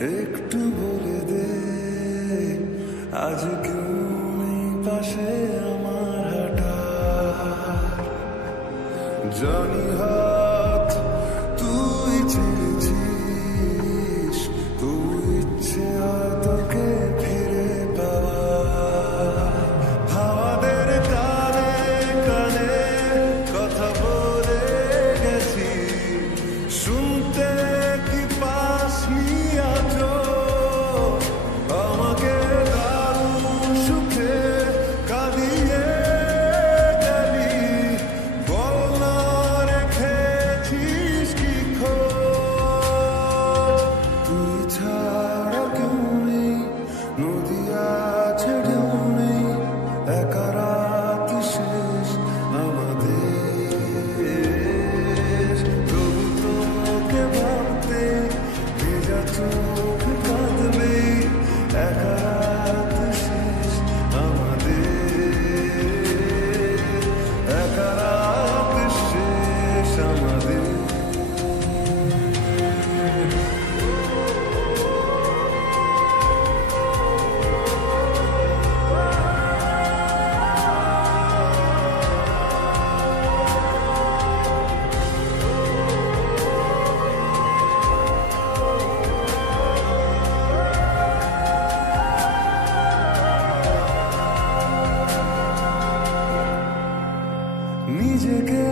একটু বলে দে আজ কেউ নেই পাশে আমার হাঁটার। জানি হাত তুই ছেড়েছিস, তুই ইচ্ছে হয় তোকে ফিরে পাওয়া। হাওয়াদের কানে কানে কথা বলে গেছি, শুনতে কি পাসনি আজও আমাকে দারুণ সুখে কাঁদিয়ে গেলি। বল না রেখেছিস কি খোঁজ, তুই ছাড়া কেউ নেই, নদী আছে ঢেউ নেই, একা রাত শেষ আমাদের। তবু তোকে ভাবতে ভেজা চোখ কাঁদবে, একা রাত শেষ আমাদের, একা রাত শেষ আমাদের। নিজেকে